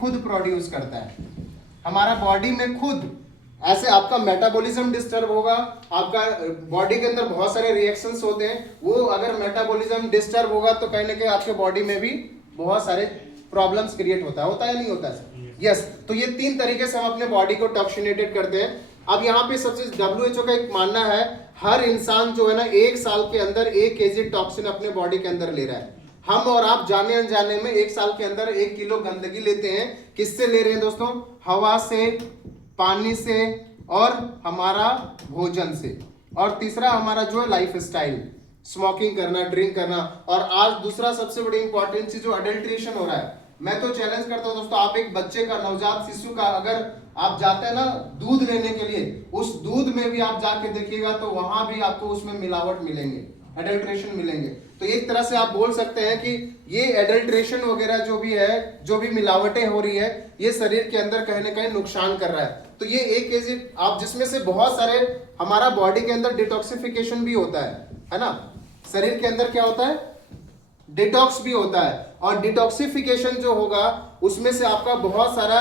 खुद प्रोड्यूस करता है, हमारा बॉडी में खुद। ऐसे आपका मेटाबॉलिज्म डिस्टर्ब होगा, आपका बॉडी के अंदर बहुत सारे रिएक्शंस होते हैं, वो अगर मेटाबॉलिज्म डिस्टर्ब होगा तो कहीं ना कहीं आपके बॉडी में भी बहुत सारे प्रॉब्लम्स क्रिएट होता है या नहीं होता है? यस। तो ये 3 तरीके से हम अपने बॉडी को टॉक्सिनेटेड करते हैं। अब यहाँ पे सबसे WHO का एक मानना है, हर इंसान जो है ना 1 साल के अंदर 1 kg टॉक्सिन अपने बॉडी के अंदर ले रहा है। हम और आप जाने अनजाने में 1 साल के अंदर 1 किलो गंदगी लेते हैं। किससे ले रहे हैं दोस्तों? हवा से, पानी से और हमारा भोजन से। और तीसरा हमारा जो है लाइफ स्टाइल, स्मोकिंग करना, ड्रिंक करना। और आज दूसरा सबसे बड़ी इंपॉर्टेंट चीज जो अडल्ट्रेशन हो रहा है, मैं तो चैलेंज करता हूं दोस्तों, आप एक बच्चे का, नवजात शिशु का अगर आप जाते हैं ना दूध लेने के लिए, उस दूध में भी आप जाके देखिएगा तो वहां भी आपको उसमें मिलावट मिलेंगे, एडल्ट्रेशन मिलेंगे। तो एक तरह से आप बोल सकते हैं कि ये एडल्ट्रेशन वगैरह जो भी है, जो भी मिलावटें हो रही है, ये शरीर के अंदर कहीं ना कहीं नुकसान कर रहा है। तो ये 1 kg आप, जिसमें से बहुत सारे हमारा बॉडी के अंदर डिटॉक्सिफिकेशन भी होता है ना? शरीर के अंदर क्या होता है? डिटॉक्स भी होता है। और डिटॉक्सिफिकेशन जो होगा उसमें से आपका बहुत सारा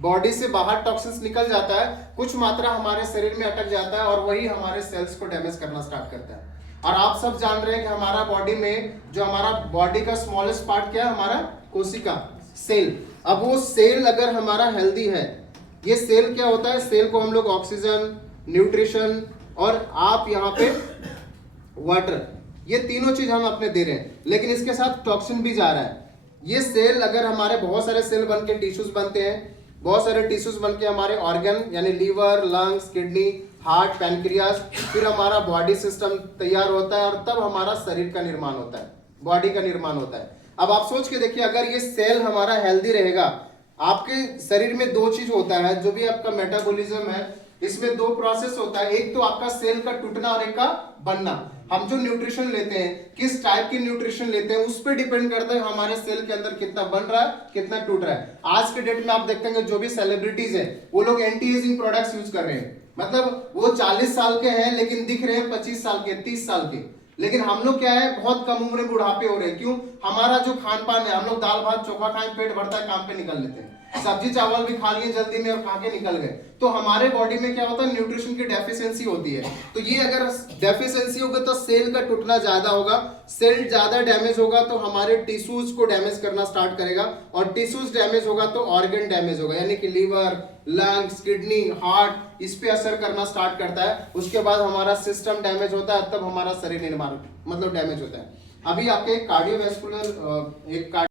बॉडी से बाहर टॉक्सिन्स निकल जाता है, कुछ मात्रा हमारे शरीर में अटक जाता है और वही हमारे सेल्स को डैमेज करना स्टार्ट करता है। और आप सब जान रहे हैं कि हमारा बॉडी में जो हमारा बॉडी का स्मॉलेस्ट पार्ट क्या है? हमारा कोशिका, सेल। अब वो सेल अगर हमारा हेल्दी है, ये सेल क्या होता है? सेल को हम लोग ऑक्सीजन, न्यूट्रिशन और आप यहाँ पे वाटर, ये तीनों चीज हम अपने दे रहे हैं, लेकिन इसके साथ टॉक्सिन भी जा रहा है। ये सेल अगर हमारे, बहुत सारे सेल बन के टिश्यूज बनते हैं, बहुत सारे टिश्यूज बन के हमारे ऑर्गन यानी liver, lungs, kidney, heart, pancreas, फिर हमारा बॉडी सिस्टम तैयार होता है और तब हमारा शरीर का निर्माण होता है, बॉडी का निर्माण होता है। अब आप सोच के देखिए, अगर ये सेल हमारा हेल्दी रहेगा, आपके शरीर में 2 चीज होता है, जो भी आपका मेटाबॉलिज्म है, इसमें 2 प्रोसेस होता है, एक तो आपका सेल का टूटना और एक का बनना। हम जो न्यूट्रिशन लेते हैं, किस टाइप की न्यूट्रिशन लेते हैं, उस पर डिपेंड करता है हमारे सेल के अंदर कितना बन रहा है, कितना टूट रहा है। आज के डेट में आप देखते हैं जो भी सेलिब्रिटीज है, वो लोग एंटी एजिंग प्रोडक्ट्स यूज कर रहे हैं। मतलब वो 40 साल के हैं लेकिन दिख रहे हैं 25 साल के, 30 साल के। लेकिन हम लोग क्या है, बहुत कम उम्र में बुढ़ापे हो रहे हैं। क्यों? हमारा जो खान पान है, हम लोग दाल भात चोखा खाएं, पेट भरता है, काम पे निकल लेते हैं, सब्जी चावल भी खा लिए जल्दी में और खा के निकल गए। तो हमारे बॉडी में क्या होता है? न्यूट्रिशन की डेफिशिएंसी होती है। तो ये अगर डेफिशिएंसी होगा तो सेल का टूटना ज्यादा होगा, सेल ज्यादा डैमेज होगा तो हमारे टिश्यूज को डैमेज करना स्टार्ट करेगा, और टिश्यूज डैमेज होगा तो ऑर्गन डैमेज होगा, यानी कि लीवर, लंग्स, किडनी, हार्ट, इस पे असर करना स्टार्ट करता है। उसके बाद हमारा सिस्टम डैमेज होता है, तब हमारा शरीर निर्माण मतलब डैमेज होता है। अभी आपके कार्डियोवैस्कुलर एक